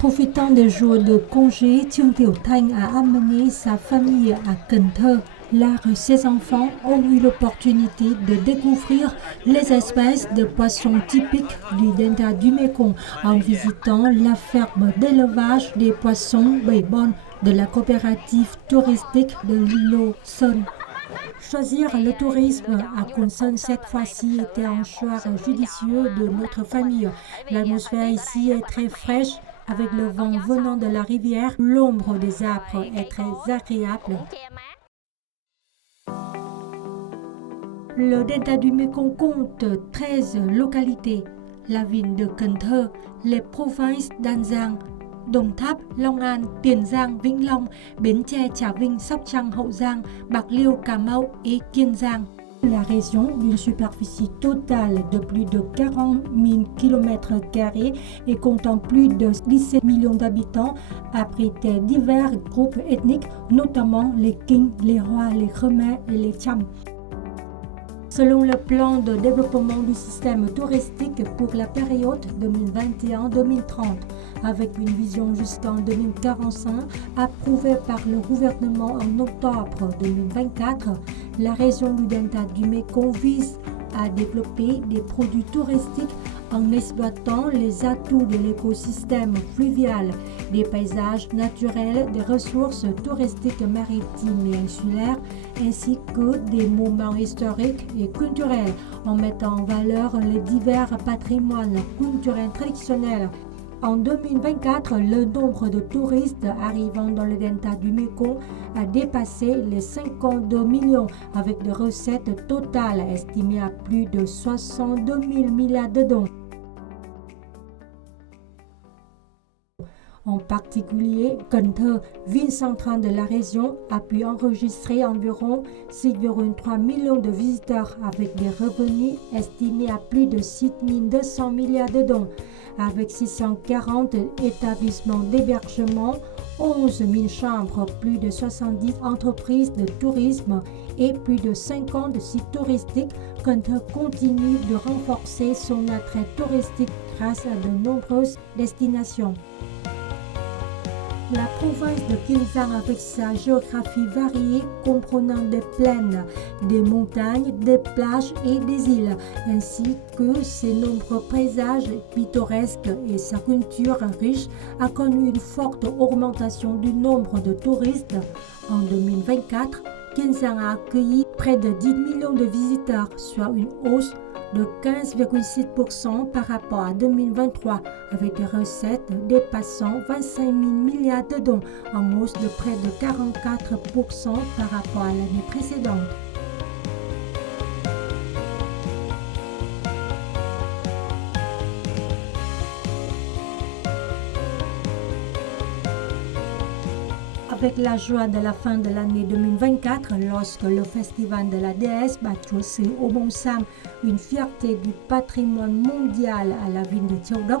Profitant des jours de congé, Trương Tiểu Thanh a amené sa famille à Cần Thơ. Là, ses enfants ont eu l'opportunité de découvrir les espèces de poissons typiques du delta du Mekong en visitant la ferme d'élevage des poissons Bảy Bon de la coopérative touristique de l'îlot Sơn. Choisir le tourisme à Côn Sơn cette fois-ci était un choix judicieux de notre famille. L'atmosphère ici est très fraîche. Avec le vent venant de la rivière, l'ombre des arbres est très agréable. Le delta du Mekong compte 13 localités. La ville de Cần Thơ, les provinces d'An Giang, Đồng Tháp, Long An, Tiền Giang, Vĩnh Long, Bến Tre, Trà Vinh, Sóc Trăng, Hậu Giang, Bạc Liêu, Cà Mau et Kiên Giang. La région, d'une superficie totale de plus de 40 000 km² et comptant plus de 17 millions d'habitants, abritait divers groupes ethniques, notamment les Kinh, les Hoa, les Khmer et les Cham. Selon le plan de développement du système touristique pour la période 2021-2030, avec une vision jusqu'en 2045 approuvée par le gouvernement en octobre 2024, la région du delta du Mekong vise à développer des produits touristiques en exploitant les atouts de l'écosystème fluvial, des paysages naturels, des ressources touristiques maritimes et insulaires, ainsi que des moments historiques et culturels, en mettant en valeur les divers patrimoines culturels traditionnels. En 2024, le nombre de touristes arrivant dans le delta du Mekong a dépassé les 52 millions, avec des recettes totales estimées à plus de 62 000 milliards de dong. En particulier, Cần Thơ, ville centrale de la région, a pu enregistrer environ 6,3 millions de visiteurs avec des revenus estimés à plus de 6 200 milliards de dong. Avec 640 établissements d'hébergement, 11 000 chambres, plus de 70 entreprises de tourisme et plus de 50 sites touristiques, Cần Thơ continue de renforcer son attrait touristique grâce à de nombreuses destinations. La province de Kiên Giang, avec sa géographie variée comprenant des plaines, des montagnes, des plages et des îles, ainsi que ses nombreux paysages pittoresques et sa culture riche, a connu une forte augmentation du nombre de touristes. En 2024, Kiên Giang a accueilli près de 10 millions de visiteurs, soit une hausse de 15,6% par rapport à 2023, avec des recettes dépassant 25 000 milliards de dong, en hausse de près de 44% par rapport à l'année précédente. Avec la joie de la fin de l'année 2024, lorsque le festival de la déesse Bachosse au Bông Sam, une fierté du patrimoine mondial à la ville de Châu Đốc,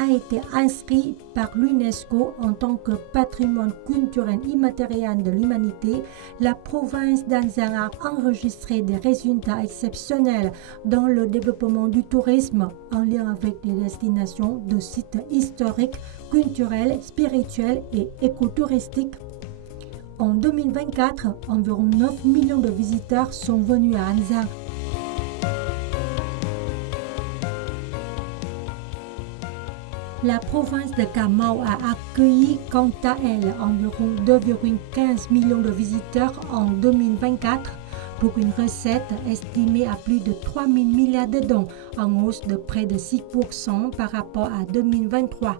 a été inscrit par l'UNESCO en tant que patrimoine culturel immatériel de l'humanité, la province d'An Giang a enregistré des résultats exceptionnels dans le développement du tourisme en lien avec des destinations de sites historiques, culturels, spirituels et écotouristiques. En 2024, environ 9 millions de visiteurs sont venus à An Giang. La province de Cà Mau a accueilli quant à elle environ 2,15 millions de visiteurs en 2024 pour une recette estimée à plus de 3 000 milliards de dong, en hausse de près de 6% par rapport à 2023.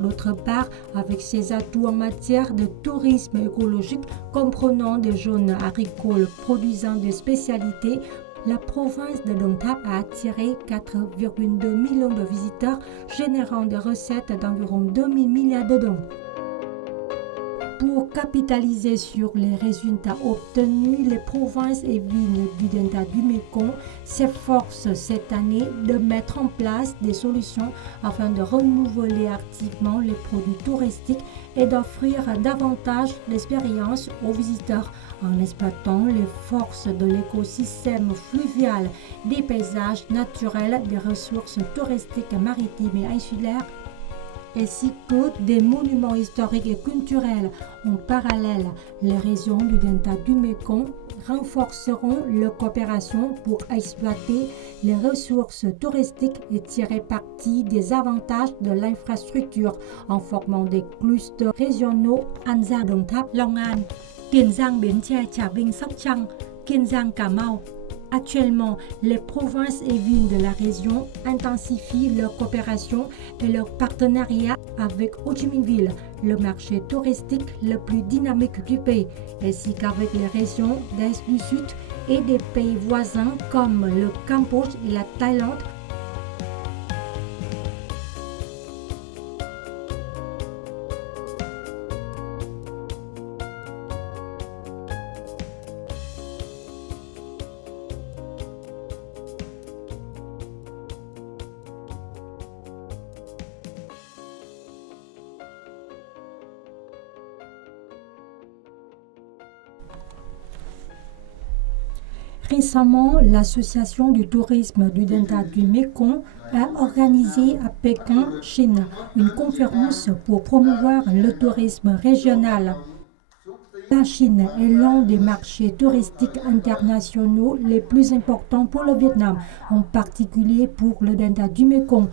D'autre part, avec ses atouts en matière de tourisme écologique comprenant des zones agricoles produisant des spécialités, la province de Đồng Tháp a attiré 4,2 millions de visiteurs, générant des recettes d'environ 2 000 milliards de dong. Pour capitaliser sur les résultats obtenus, les provinces et villes du delta du Mékong s'efforcent cette année de mettre en place des solutions afin de renouveler activement les produits touristiques et d'offrir davantage d'expériences aux visiteurs en exploitant les forces de l'écosystème fluvial, des paysages naturels, des ressources touristiques maritimes et insulaires, ainsi que des monuments historiques et culturels. En parallèle, les régions du delta du Mékong renforceront leur coopération pour exploiter les ressources touristiques et tirer parti des avantages de l'infrastructure en formant des clusters régionaux An Giang, Đồng Tháp, Long An, Tiền Giang, Bến Tre, Trà Vinh, Sóc Trăng, Kiên Giang, Cà Mau. Actuellement, les provinces et villes de la région intensifient leur coopération et leur partenariat avec Ho Chi Minh Ville, le marché touristique le plus dynamique du pays, ainsi qu'avec les régions d'Est du Sud et des pays voisins comme le Cambodge et la Thaïlande. Récemment, l'Association du tourisme du delta du Mékong a organisé à Pékin, Chine, une conférence pour promouvoir le tourisme régional. La Chine est l'un des marchés touristiques internationaux les plus importants pour le Vietnam, en particulier pour le delta du Mékong.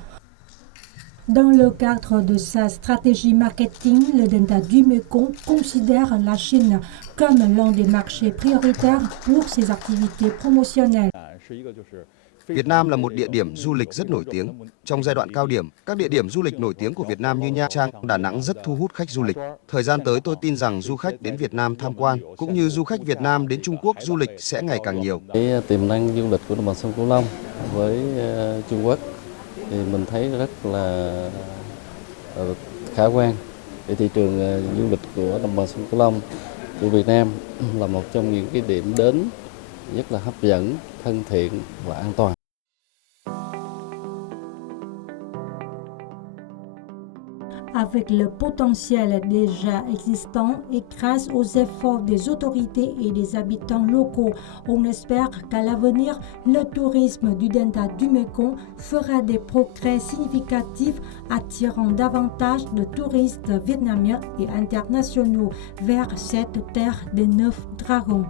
Dans le cadre de sa stratégie marketing, le delta du Mékong considère la Chine comme l'un des marchés prioritaires pour ses activités promotionnelles. Việt Nam là một địa điểm du lịch rất nổi tiếng. Trong giai đoạn cao điểm, các địa điểm du lịch nổi tiếng của Việt Nam như Nha Trang, Đà Nẵng rất thu hút khách du lịch. Thời gian tới tôi tin rằng du khách đến Việt Nam tham quan, cũng như du khách Việt Nam đến Trung Quốc du lịch sẽ ngày càng nhiều. Tiềm năng du lịch của đồng bằng sông Cửu Long với Trung Quốc thì mình thấy rất là khả quan. Thị trường du lịch của đồng bằng sông Cửu Long của Việt Nam là một trong những cái điểm đến rất là hấp dẫn, thân thiện và an toàn. Avec le potentiel déjà existant et grâce aux efforts des autorités et des habitants locaux, on espère qu'à l'avenir, le tourisme du delta du Mékong fera des progrès significatifs, attirant davantage de touristes vietnamiens et internationaux vers cette terre des 9 dragons.